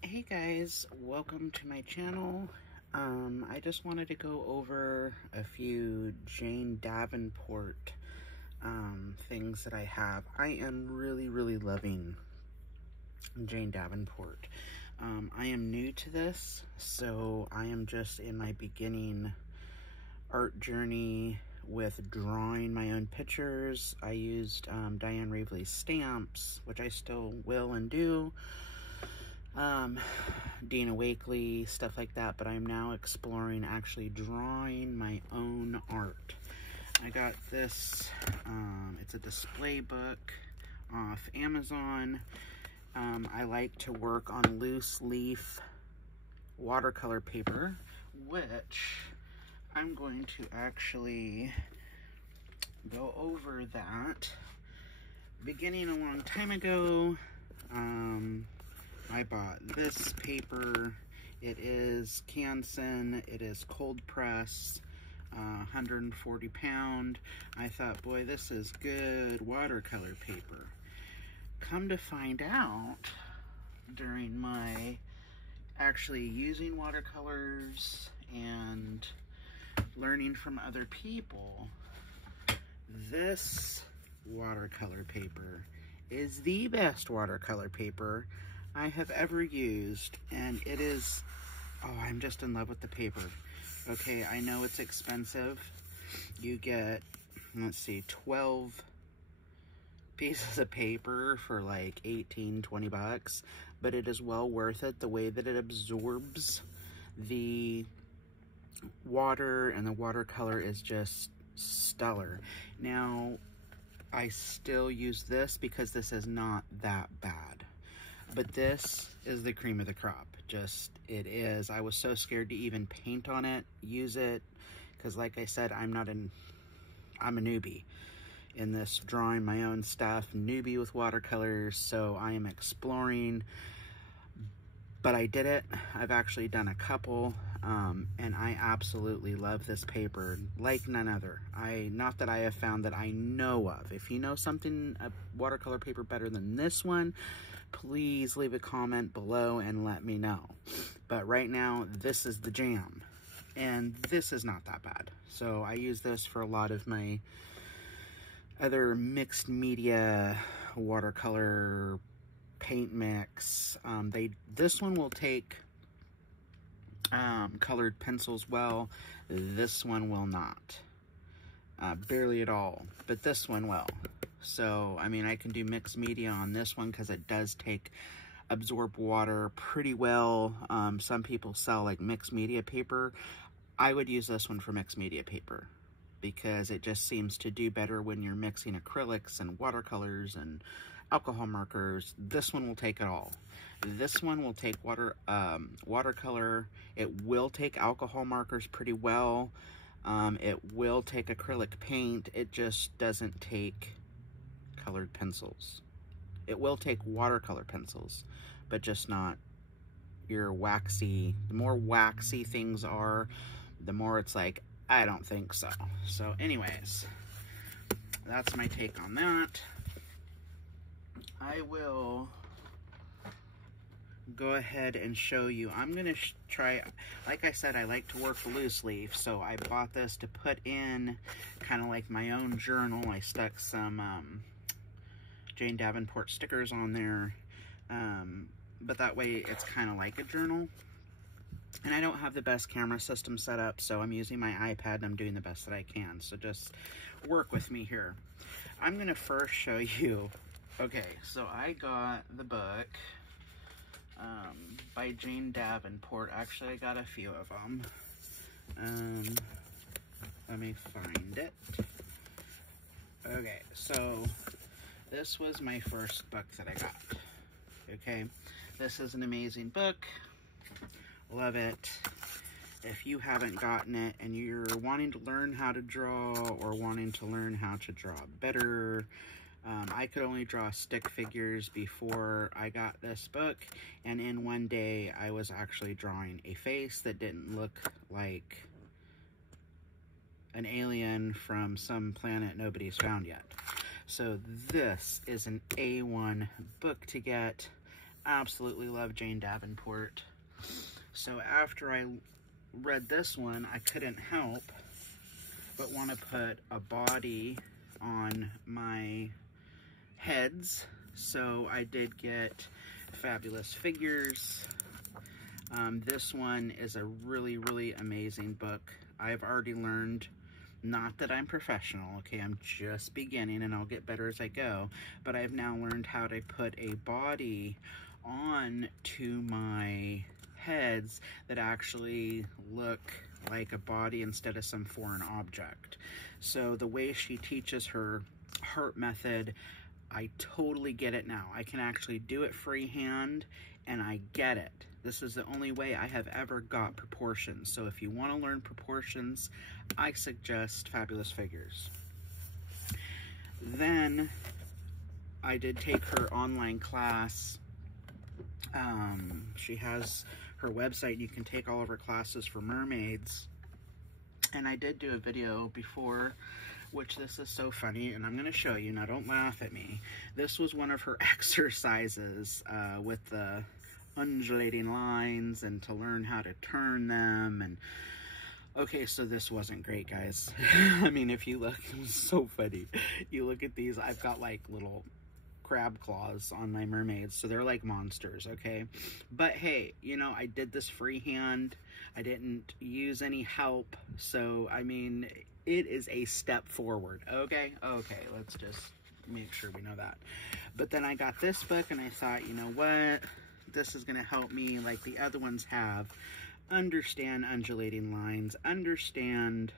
Hey guys, welcome to my channel. I just wanted to go over a few Jane Davenport things that I have. I am really loving Jane Davenport. I am new to this, so I am just in my beginning art journey with drawing my own pictures. I used Diane Ravely's stamps, which I still will and do. Dina Wakley, stuff like that, but I'm now exploring actually drawing my own art. I got this, it's a display book off Amazon. I like to work on loose leaf watercolor paper, which I'm going to actually go over that. Beginning a long time ago, I bought this paper. It is Canson. It is cold press, 140 pound. I thought, boy, this is good watercolor paper. Come to find out, during my actually using watercolors and learning from other people, this watercolor paper is the best watercolor paper I have ever used, and it is, oh, I'm just in love with the paper. Okay, I know it's expensive. You get, let's see, 12 pieces of paper for like 18, 20 bucks, but it is well worth it. The way that it absorbs the water and the watercolor is just stellar. Now, I still use this because this is not that bad. But this is the cream of the crop. Just, it is. I was so scared to even paint on it, use it, because like I said, I'm a newbie in this drawing my own stuff, newbie with watercolors, so I am exploring. But I did it. I've actually done a couple, and I absolutely love this paper like none other. Not that I have found that I know of. If you know something, a watercolor paper better than this one, please leave a comment below and let me know. But right now, this is the jam, and this is not that bad. So I use this for a lot of my other mixed media watercolor paint mix. This one will take colored pencils well. This one will not. Barely at all, but this one will. So, I mean, I can do mixed media on this one because it does absorb water pretty well. Some people sell like mixed media paper. I would use this one for mixed media paper because it just seems to do better when you're mixing acrylics and watercolors and alcohol markers. This one will take it all. This one will take watercolor. It will take alcohol markers pretty well. It will take acrylic paint. It just doesn't take colored pencils. It will take watercolor pencils, but just not your waxy. The more waxy things are, the more it's like, I don't think so. So anyways, that's my take on that. I will go ahead and show you. I'm gonna try, like I said, I like to work loose leaf, so I bought this to put in kind of like my own journal. I stuck some Jane Davenport stickers on there, but that way it's kind of like a journal. And I don't have the best camera system set up, so I'm using my iPad and I'm doing the best that I can. So just work with me here. I'm going to first show you, okay, so I got the book by Jane Davenport. Actually, I got a few of them. Let me find it. Okay, so this was my first book that I got. Okay, this is an amazing book. Love it. If you haven't gotten it and you're wanting to learn how to draw or wanting to learn how to draw better, I could only draw stick figures before I got this book, and in one day I was actually drawing a face that didn't look like an alien from some planet nobody's found yet. So this is an A1 book to get. absolutely love Jane Davenport. So after I read this one, I couldn't help but want to put a body on my heads. So I did get Fabulous Figures. This one is a really, really amazing book. I've already learned, not that I'm professional, okay, I'm just beginning and I'll get better as I go, but I've now learned how to put a body on to my heads that actually look like a body instead of some foreign object. So the way she teaches her heart method, I totally get it now. I can actually do it freehand and I get it. This is the only way I have ever got proportions. So if you want to learn proportions, I suggest Fabulous Figures. Then I did take her online class. She has her website. You can take all of her classes for mermaids. And I did do a video before, which this is so funny, and I'm going to show you. Now, don't laugh at me. This was one of her exercises with the undulating lines and to learn how to turn them. And okay, so this wasn't great, guys. I mean, if you look, it was so funny. You look at these, I've got like little crab claws on my mermaids, so they're like monsters, okay? But hey, you know, I did this freehand. I didn't use any help, so I mean, it is a step forward, okay? Okay, let's just make sure we know that. But then I got this book and I thought, you know what? This is gonna help me, like the other ones have, understand undulating lines, understand,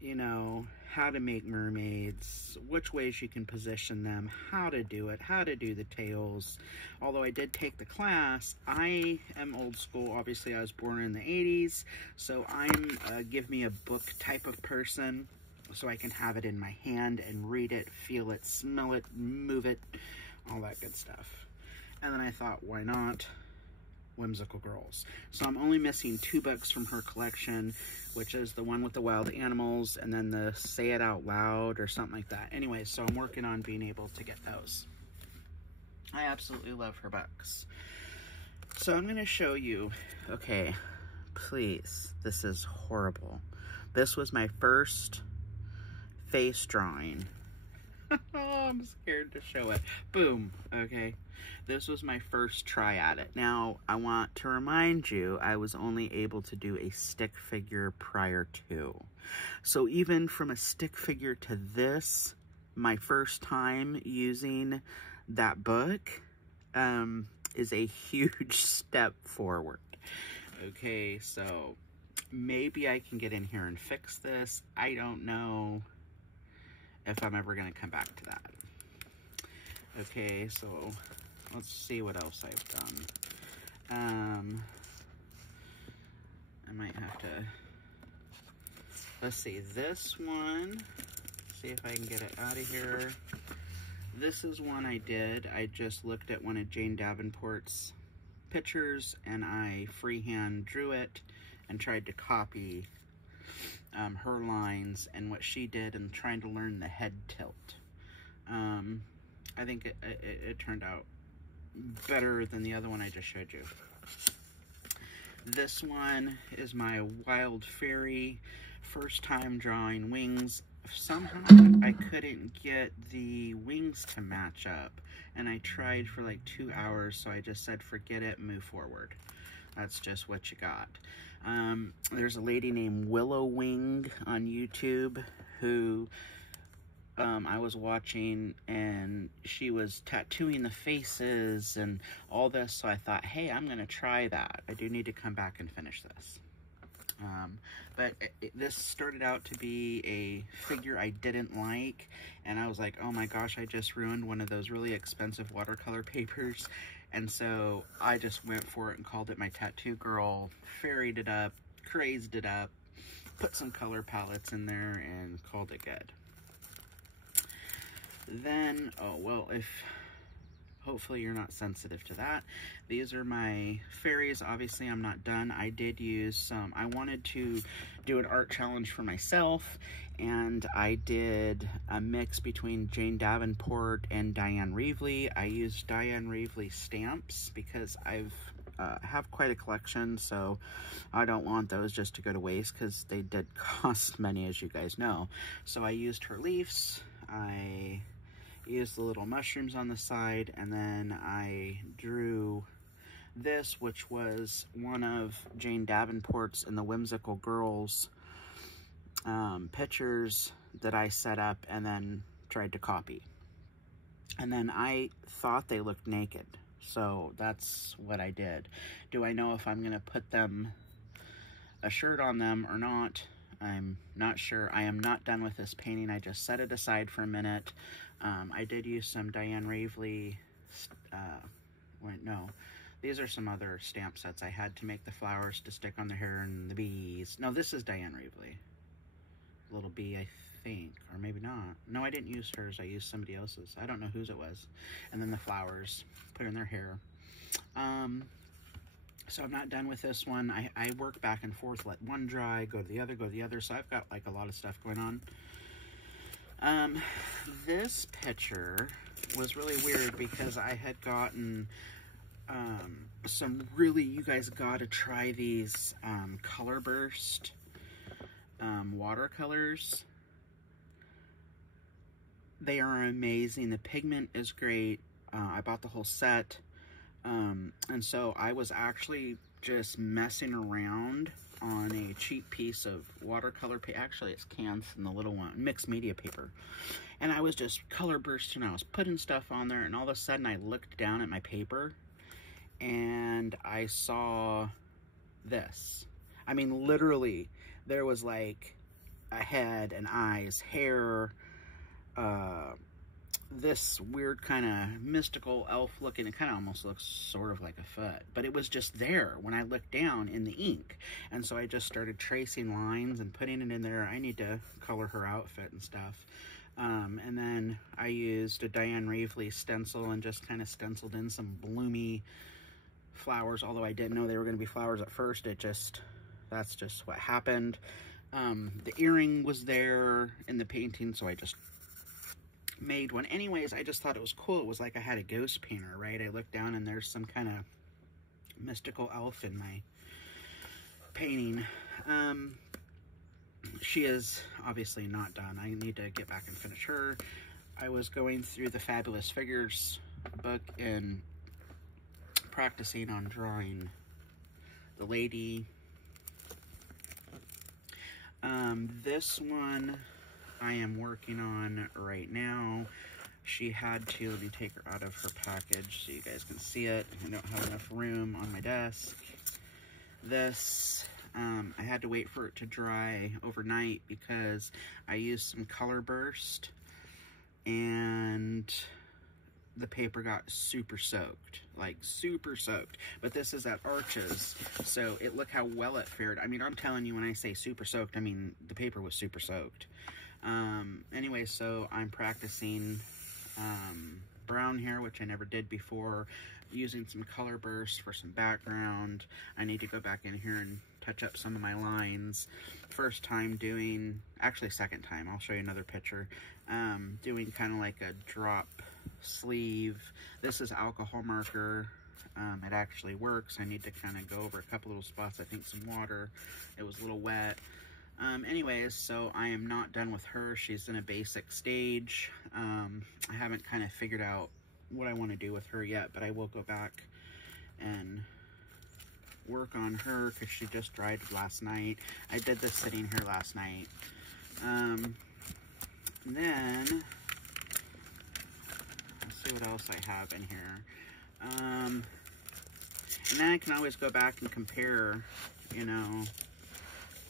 you know, how to make mermaids, which ways you can position them, how to do it, how to do the tails. Although I did take the class, I am old school. Obviously, I was born in the 80s, so I'm a give me a book type of person, so I can have it in my hand and read it, feel it, smell it, move it, all that good stuff. And then I thought, why not Whimsical Girls? So I'm only missing 2 books from her collection, which is the one with the wild animals and then the Say It Out Loud or something like that. Anyway, so I'm working on being able to get those. I absolutely love her books. So I'm going to show you, okay, please, this is horrible. This was my first face drawing. Oh, I'm scared to show it. Boom, okay. This was my first try at it. Now, I want to remind you, I was only able to do a stick figure prior to. So even from a stick figure to this, my first time using that book is a huge step forward. Okay, so maybe I can get in here and fix this. I don't know if I'm ever going to come back to that. Okay, so let's see what else I've done. I might have to, let's see, this one, see if I can get it out of here. This is one I did. I just looked at one of Jane Davenport's pictures and I freehand drew it and tried to copy her lines and what she did and trying to learn the head tilt. I think it turned out better than the other one I just showed you. This one is my Wild Fairy, first time drawing wings. Somehow I couldn't get the wings to match up and I tried for like 2 hours, so I just said forget it, move forward. That's just what you got. There's a lady named Willow Wing on YouTube who I was watching, and she was tattooing the faces and all this, so I thought, hey, I'm going to try that. I do need to come back and finish this. But this started out to be a figure I didn't like, and I was like, oh my gosh, I just ruined one of those really expensive watercolor papers. And so I just went for it and called it my Tattoo Girl, fairied it up, crazed it up, put some color palettes in there, and called it good. Then, oh, well, hopefully you're not sensitive to that. These are my fairies. Obviously, I'm not done. I did use some, I wanted to do an art challenge for myself, and I did a mix between Jane Davenport and Diane Reevely. I used Diane Reevely stamps because I've have quite a collection, so I don't want those just to go to waste because they did cost money, as you guys know. So I used her leaves, I used the little mushrooms on the side, and then I drew this, which was one of Jane Davenport's and the Whimsical Girls pictures that I set up and then tried to copy. And then I thought they looked naked, so that's what I did. Do I know if I'm going to put a shirt on them or not? I'm not sure. I am not done with this painting. I just set it aside for a minute. I did use some Diane Reevely, no, these are some other stamp sets I had to make the flowers to stick on the hair and the bees. No, this is Diane Reevely. Little bee, I think, or maybe not. No, I didn't use hers. I used somebody else's. I don't know whose it was. And then the flowers put in their hair. So I'm not done with this one. I work back and forth, let one dry, go to the other, so I've got like a lot of stuff going on. This picture was really weird because I had gotten some really, you guys gotta try these Color Burst watercolors. They are amazing. The pigment is great. I bought the whole set. And so I was actually just messing around on a cheap piece of watercolor paper. Actually, it's cans and the little one, mixed media paper. And I was just color bursting. I was putting stuff on there, and all of a sudden I looked down at my paper and I saw this. I mean, literally, there was like a head and eyes, hair, this weird kind of mystical elf looking, it kind of almost looks sort of like a foot, but it was just there when I looked down in the ink. And so I just started tracing lines and putting it in there. I need to color her outfit and stuff. And then I used a Diane Reevely stencil and just kind of stenciled in some bloomy flowers, although I didn't know they were going to be flowers at first. That's just what happened. The earring was there in the painting, so I just made one. Anyways, I just thought it was cool. It was like I had a ghost painter, right? I looked down and there's some kind of mystical elf in my painting. She is obviously not done. I need to get back and finish her. I was going through the Fabulous Figures book and practicing on drawing the lady. This one I am working on right now. She had to, let me take her out of her package so you guys can see it. I don't have enough room on my desk. This, I had to wait for it to dry overnight because I used some Color Burst and the paper got super soaked, like super soaked. But this is at Arches, so look how well it fared. I mean, I'm telling you, when I say super soaked, I mean the paper was super soaked. Anyway, so I'm practicing brown hair, which I never did before, using some Color Burst for some background. I need to go back in here and touch up some of my lines. First time doing, actually second time, I'll show you another picture, doing kind of like a drop sleeve. This is alcohol marker. It actually works. I need to kind of go over a couple little spots. I think some water. It was a little wet. Anyways, so I am not done with her. She's in a basic stage. I haven't kind of figured out what I want to do with her yet, but I will go back and work on her because she just dried last night. I did this sitting here last night. Then let's see what else I have in here. And then I can always go back and compare, you know,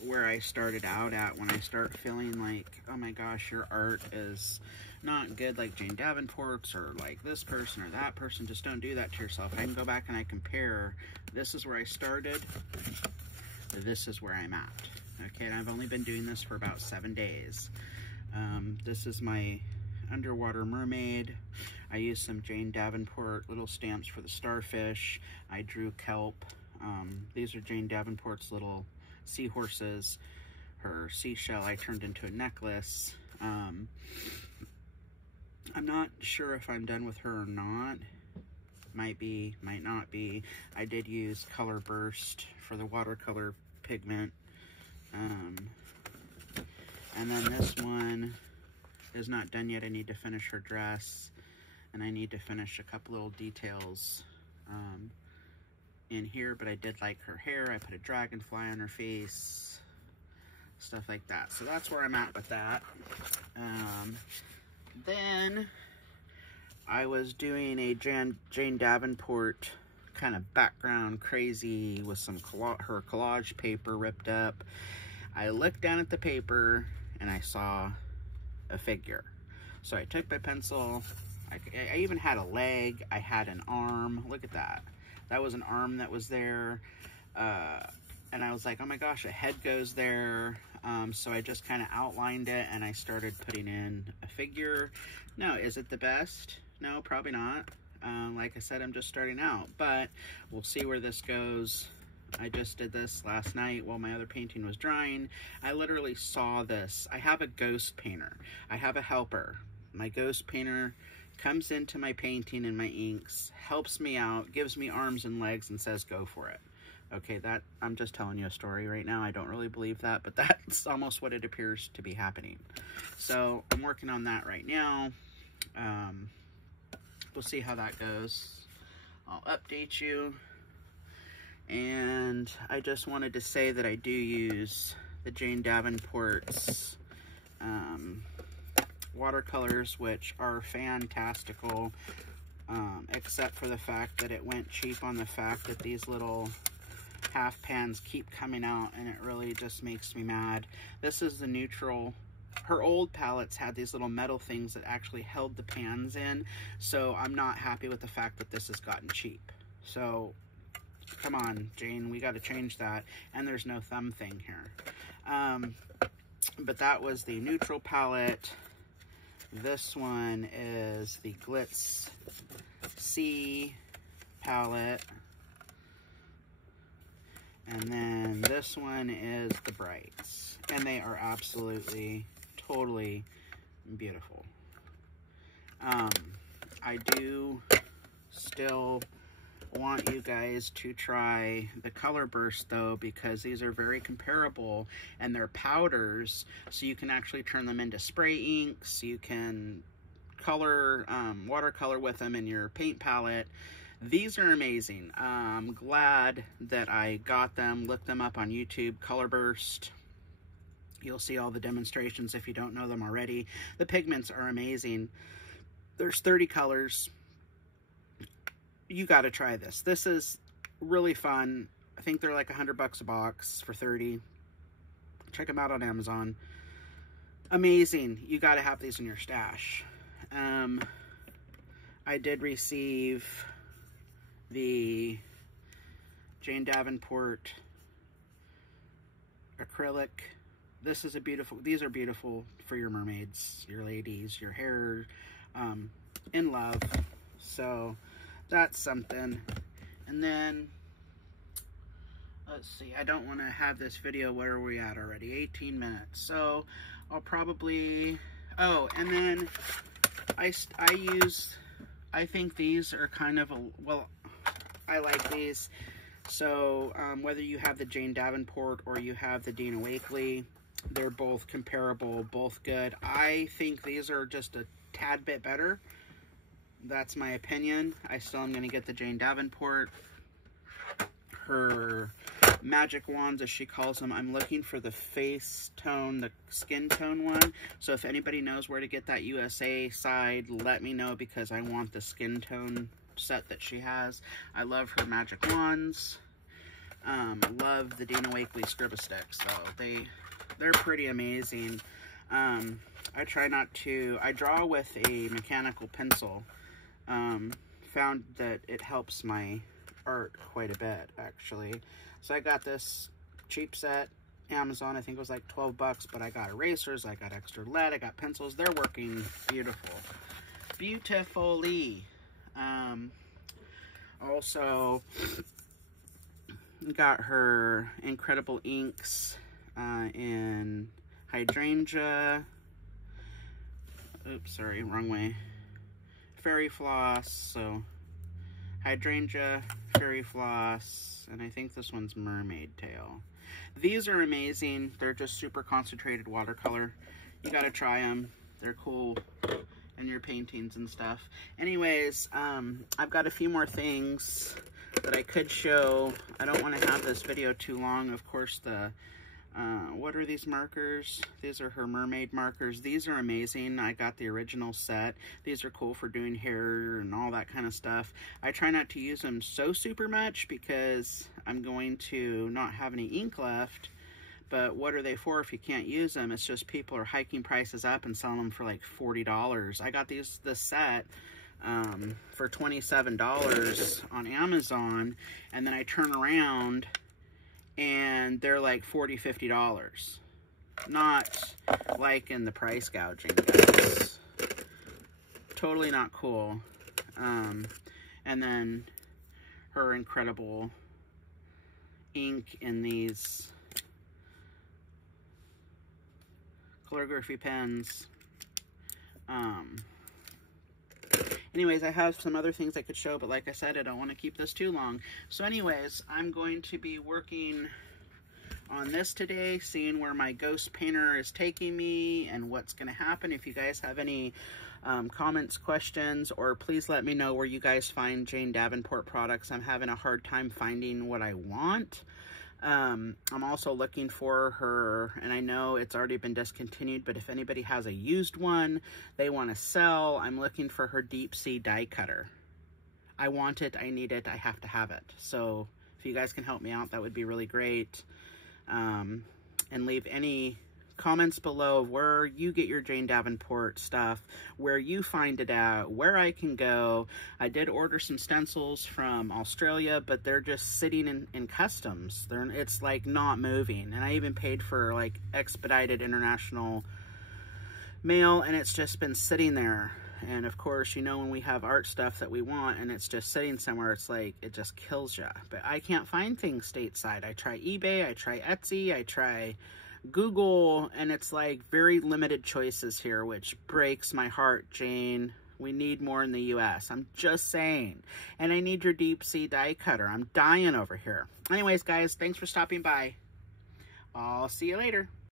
where I started out at when I start feeling like, oh my gosh, your art is not good like Jane Davenport's or like this person or that person. Just don't do that to yourself. I can go back and I compare. This is where I started. This is where I'm at. Okay, and I've only been doing this for about 7 days. This is my underwater mermaid. I used some Jane Davenport little stamps for the starfish. I drew kelp. These are Jane Davenport's little seahorses. her seashell I turned into a necklace. I'm not sure if I'm done with her or not. Might be, might not be. I did use Color Burst for the watercolor pigment. And then this one is not done yet. I need to finish her dress, and I need to finish a couple little details in here, but I did like her hair. I put a dragonfly on her face, stuff like that. So that's where I'm at with that. Then I was doing a Jane Davenport kind of background crazy with some her collage paper ripped up. I looked down at the paper and I saw a figure. So I took my pencil, I even had a leg, I had an arm. Look at that. That was an arm that was there. And I was like, oh my gosh, a head goes there. So I just kind of outlined it and I started putting in a figure. Now, is it the best? No, probably not. Like I said, I'm just starting out, but we'll see where this goes. I just did this last night while my other painting was drying. I literally saw this. I have a ghost painter. I have a helper. My ghost painter comes into my painting and my inks, helps me out, gives me arms and legs, and says, go for it. Okay, that I'm just telling you a story right now. I don't really believe that, but that's almost what it appears to be happening. So I'm working on that right now. We'll see how that goes. I'll update you. And I just wanted to say that I do use the Jane Davenport's watercolors, which are fantastical, except for the fact that it went cheap on the fact that these little half pans keep coming out, and it really just makes me mad. This is the neutral. Her old palettes had these little metal things that actually held the pans in, so I'm not happy with the fact that this has gotten cheap. So come on, Jane, we got to change that. And there's no thumb thing here. But that was the neutral palette. This one is the Glitz C palette. And then this one is the Brights. And they are absolutely, totally beautiful. I do still want you guys to try the Color Burst though, because these are very comparable and they're powders, so you can actually turn them into spray inks. You can color watercolor with them in your paint palette. These are amazing. I'm glad that I got them. Look them up on YouTube, Color Burst. You'll see all the demonstrations if you don't know them already. The pigments are amazing. There's 30 colors. You got to try this. This is really fun. I think they're like $100 a box for 30. Check them out on Amazon. Amazing. You got to have these in your stash. I did receive the Jane Davenport acrylic. This is a beautiful, these are beautiful for your mermaids, your ladies, your hair, in love. So that's something. And then, let's see, I don't want to have this video, where are we at already? 18 minutes. So I'll probably, oh, and then I think these are kind of, well, I like these. So whether you have the Jane Davenport or you have the Dina Wakley, they're both comparable, both good. I think these are just a tad bit better. That's my opinion. I still am going to get the Jane Davenport. Her magic wands, as she calls them, I'm looking for the face tone, the skin tone one. So if anybody knows where to get that USA side, let me know, because I want the skin tone set that she has. I love her magic wands. Love the Dina Wakley scribble sticks though. They're pretty amazing. I try not to, I draw with a mechanical pencil. Found that it helps my art quite a bit, actually. So I got this cheap set, Amazon. I think it was like 12 bucks, but I got erasers, I got extra lead, I got pencils. They're working beautiful. Beautifully. Also got her incredible inks. in hydrangea. Oops, sorry, wrong way. Fairy floss, so hydrangea, fairy floss, and I think this one's mermaid tail. These are amazing. They're just super concentrated watercolor. You gotta try them. They're cool in your paintings and stuff. Anyways, I've got a few more things that I could show. I don't want to have this video too long. Of course, what are these markers? These are her mermaid markers. These are amazing. I got the original set. These are cool for doing hair and all that kind of stuff. I try not to use them so super much because I'm going to not have any ink left. But what are they for if you can't use them? It's just people are hiking prices up and selling them for like $40. I got this set for $27 on Amazon, and then I turn around and they're like $40, $50. Not like in the price gouging, guys. Totally not cool. And then her incredible ink in these calligraphy pens. Anyways, I have some other things I could show, but like I said, I don't want to keep this too long. So anyways, I'm going to be working on this today, seeing where my ghost painter is taking me and what's going to happen. If you guys have any comments, questions, or please let me know where you guys find Jane Davenport products. I'm having a hard time finding what I want. I'm also looking for her, and I know it's already been discontinued, but if anybody has a used one they want to sell, I'm looking for her deep sea die cutter. I want it, I need it, I have to have it. So if you guys can help me out, that would be really great. And leave any comments below of where you get your Jane Davenport stuff, where you find it at, where I can go. I did order some stencils from Australia, but they're just sitting in customs. It's like not moving, and I even paid for like expedited international mail, and it's just been sitting there. And of course, you know, when we have art stuff that we want and it's just sitting somewhere, it's like, it just kills ya. But I can't find things stateside. I try eBay, I try Etsy, I try Google, and it's like very limited choices here, which breaks my heart, Jane. We need more in the US. I'm just saying. And I need your deep sea die cutter. I'm dying over here. Anyways, guys, thanks for stopping by. I'll see you later.